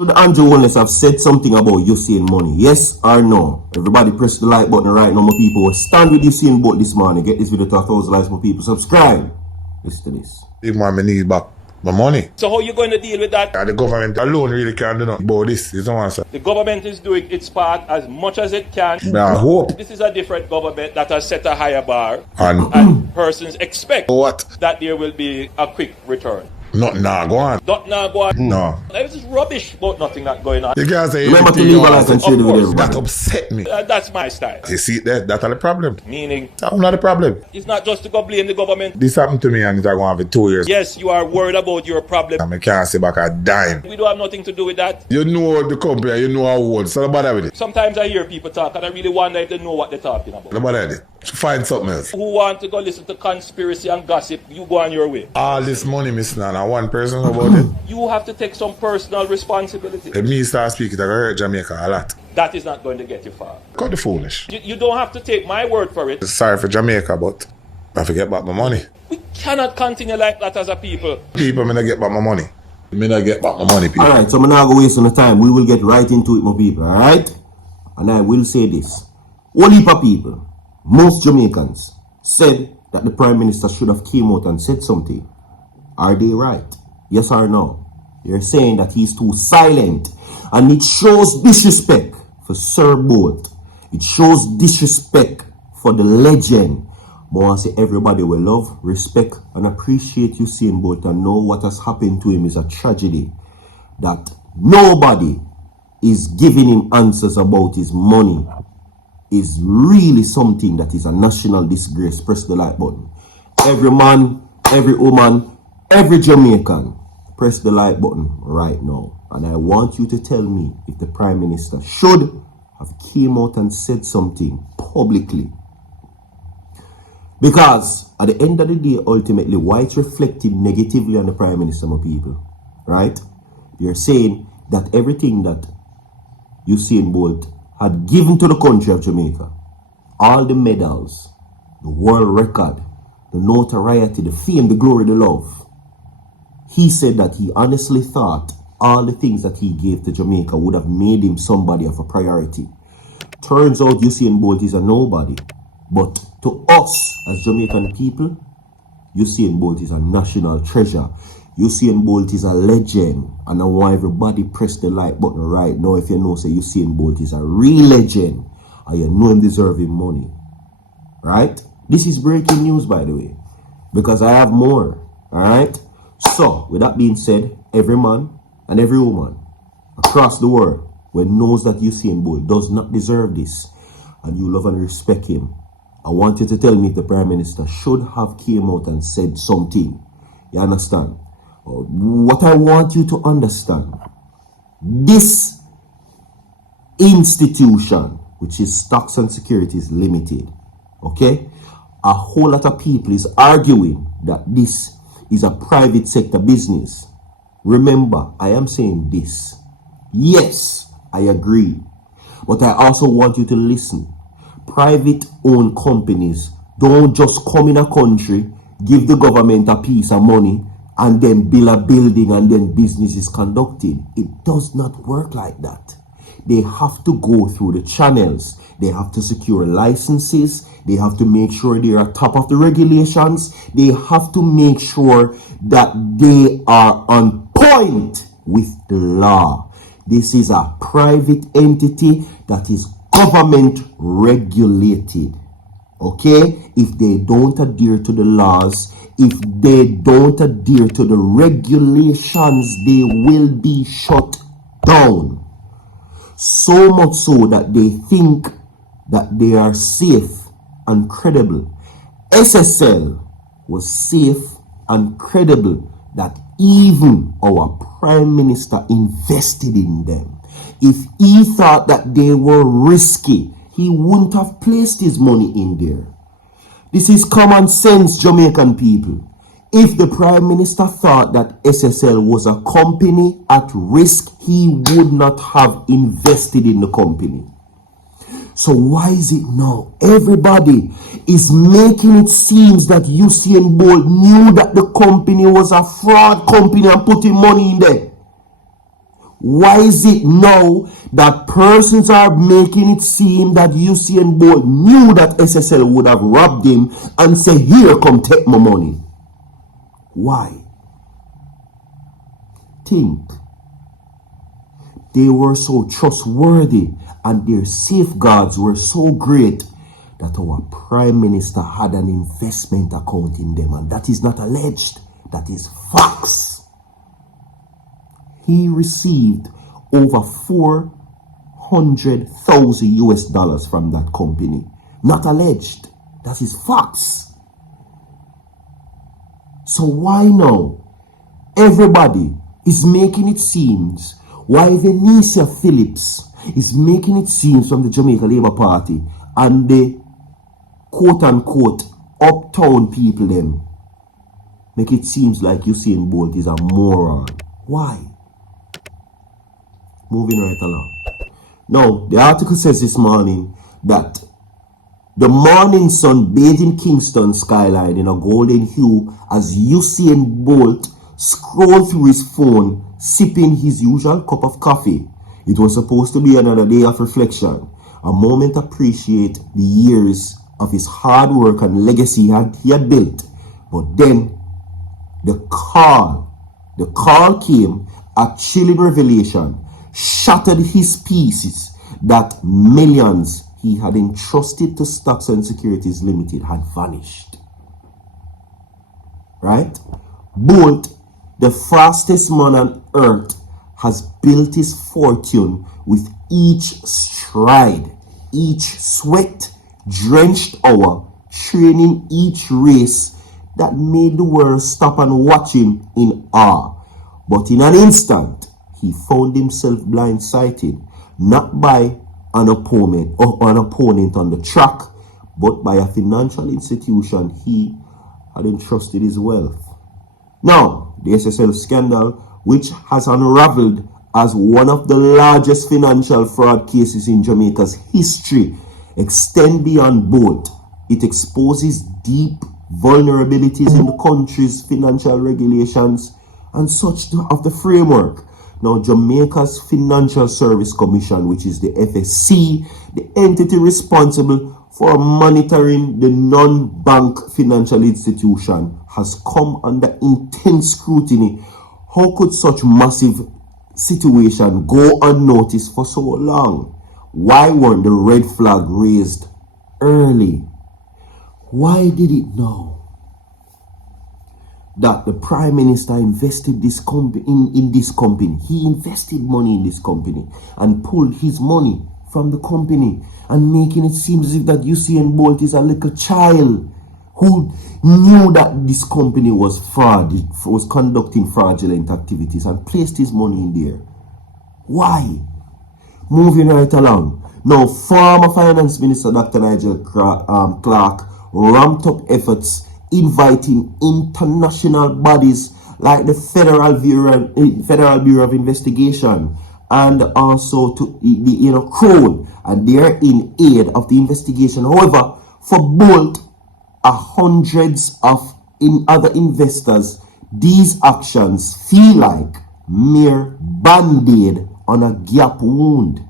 Should Andrew Holness have said something about Usain money? Yes or no? Everybody press the like button right now, my people. Stand with Usain boat this morning. Get this video to 1,000 likes, my people. Subscribe. Listen to this. Big man, me need back my money. So how you going to deal with that? The government alone really can't do nothing about this. It's no answer. The government is doing its part as much as it can. I hope. This is a different government that has set a higher bar, And persons expect what? that there will be a quick return. Nothing now go on. Not now go on. No. This is rubbish about nothing not going on. You can't say Remember to anything leave a else. like and share the video, That everybody. upset me. That's my style. You see that? That's the problem. Meaning, That's not the problem. it's not just to go blame the government. This happened to me and it's going to have it 2 years. Yes, you are worried about your problem. And I can't say back a dime. We don't have nothing to do with that. You know the company, you know how old. So don't bother with it. Sometimes I hear people talk and I really wonder if they know what they're talking about. Don't bother with it. Find something else. Who want to go listen to conspiracy and gossip, you go on your way. All this money missing and one person about it. You have to take some personal responsibility. If me start speaking, I hurt Jamaica a lot. That is not going to get you far. Cut the foolish. You don't have to take my word for it. Sorry for Jamaica, but I forget back my money. We cannot continue like that as a people. People, me not get back my money. Me not get back my money, people. Alright, so I'm not going to waste on the time. We will get right into it, my people. Alright? And I will say this. All heap of people, most Jamaicans, said that the Prime Minister should have came out and said something. Are they right? Yes or no? They're saying that he's too silent. And it shows disrespect for Sir Bolt. It shows disrespect for the legend. But I say everybody will love, respect, and appreciate Usain Bolt and know what has happened to him is a tragedy. That nobody is giving him answers about his money is really something that is a national disgrace. Press the like button. Every man, every woman, every Jamaican, press the like button right now. And I want you to tell me if the Prime Minister should have came out and said something publicly. Because at the end of the day, ultimately, why it's reflecting negatively on the Prime Minister, my people, right? You're saying that everything that Usain Bolt had given to the country of Jamaica, all the medals, the world record, the notoriety, the fame, the glory, the love, he said that he honestly thought all the things that he gave to Jamaica would have made him somebody of a priority. Turns out Usain Bolt is a nobody. But to us as Jamaican people, Usain Bolt is a national treasure. Usain Bolt is a legend. And I want everybody press the like button right now if you know say Usain Bolt is a real legend. And you know him deserving money. Right? This is breaking news, by the way. Because I have more. Alright? So, with that being said, every man and every woman across the world who knows that Usain Bolt does not deserve this, and you love and respect him, I want you to tell me if the Prime Minister should have came out and said something. You understand? What I want you to understand, this institution, which is Stocks and Securities Limited, okay, a whole lot of people is arguing that this is a private sector business. Remember, I am saying this. Yes, I agree. But I also want you to listen. Private owned companies don't just come in a country, give the government a piece of money, and then build a building and then business is conducted. It does not work like that. They have to go through the channels. They have to secure licenses. They have to make sure they are top of the regulations. They have to make sure that they are on point with the law. This is a private entity that is government regulated. Okay? If they don't adhere to the laws, if they don't adhere to the regulations, they will be shut down. So much so that they think that they are safe and credible. SSL was safe and credible that even our Prime Minister invested in them. If he thought that they were risky, he wouldn't have placed his money in there. This is common sense, Jamaican people. If the Prime Minister thought that SSL was a company at risk, he would not have invested in the company. So why is it now everybody is making it seem that Usain Bolt knew that the company was a fraud company and putting money in there? Why is it now that persons are making it seem that Usain Bolt knew that SSL would have robbed him and say, here, come take my money? Why? Think. They were so trustworthy and their safeguards were so great that our Prime Minister had an investment account in them, and that is not alleged, that is facts. He received over 400,000 US dollars from that company. Not alleged, that is facts. So why now everybody is making it seem, why Venetia Phillips is making it seem from the Jamaica Labour Party and the quote-unquote uptown people them make it seems like Usain Bolt is a moron? Why? Moving right along. Now, the article says this morning that the morning sun bathing Kingston skyline in a golden hue as Usain Bolt scrolled through his phone, sipping his usual cup of coffee. It was supposed to be another day of reflection, a moment to appreciate the years of his hard work and legacy he had built. But then the call came, a chilling revelation, shattered his pieces that millions he had entrusted to Stocks and Securities Limited had vanished. Right? Bolt, the fastest man on earth, has built his fortune with each stride, each sweat-drenched hour, training each race that made the world stop and watch him in awe. But in an instant, he found himself blindsided, not by an opponent on the track, but by a financial institution he had entrusted his wealth. Now, the SSL scandal, which has unraveled as one of the largest financial fraud cases in Jamaica's history, extend beyond Bolt. It exposes deep vulnerabilities in the country's financial regulations and such of the framework. Now, Jamaica's Financial Service Commission, which is the FSC, the entity responsible for monitoring the non-bank financial institution, has come under intense scrutiny. How could such massive situation go unnoticed for so long? Why weren't the red flag raised early? Why did it know that the Prime Minister invested this in this company? He invested money in this company and pulled his money from the company and making it seem as if that Usain Bolt is a little child who knew that this company was conducting fraudulent activities and placed his money in there. Why? Moving right along. Now, former Finance Minister Dr. Nigel Clark ramped up efforts inviting international bodies like the Federal Bureau of Investigation and also to the Crown, and they're in aid of the investigation. However, for Bolt, hundreds of other investors, these actions feel like mere band-aid on a gap wound.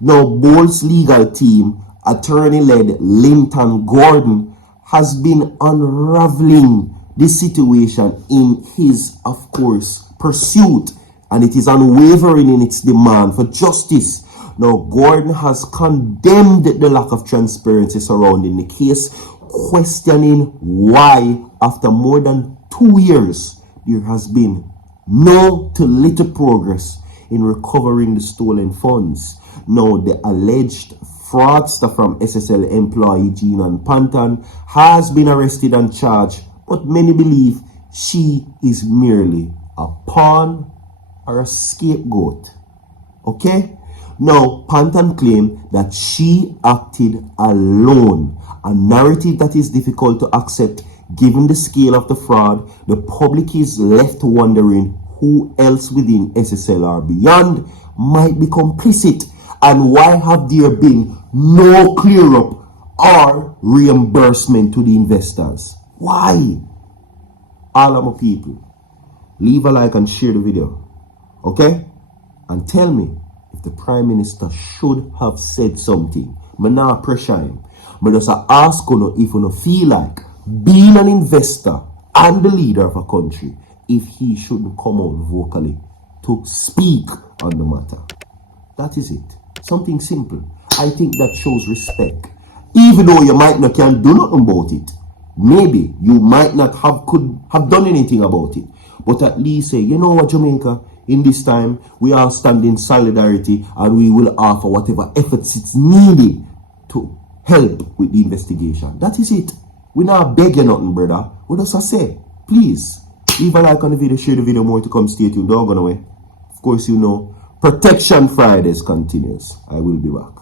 Now, Bolt's legal team, attorney-led Linton Gordon, has been unraveling this situation in his, of course, pursuit, and it is unwavering in its demand for justice. Now, Gordon has condemned the lack of transparency surrounding the case, questioning why, after more than 2 years, there has been no to little progress in recovering the stolen funds. Now, the alleged fraudster from SSL employee Jean Panton has been arrested and charged, but many believe she is merely a pawn or a scapegoat. Okay? Now, Panton claimed that she acted alone, a narrative that is difficult to accept given the scale of the fraud. The public is left wondering who else within SSL or beyond might be complicit, and why have there been no clear up or reimbursement to the investors? Why? All of my people, leave a like and share the video. Okay? and tell me if the Prime Minister should have said something. Me not pressure him. Me just ask you if you feel like being an investor and the leader of a country, if he shouldn't come out vocally to speak on the matter. That is it. Something simple. I think that shows respect. Even though you might not can do nothing about it. Maybe you might not could have done anything about it. But at least say, you know what, Jamaica, in this time, we all stand in solidarity and we will offer whatever efforts it's needed to help with the investigation. That is it. We not beg you nothing, brother. What does I say? Please, leave a like on the video, share the video more to come, stay tuned. Don't go away. Of course, you know, Protection Fridays continues. I will be back.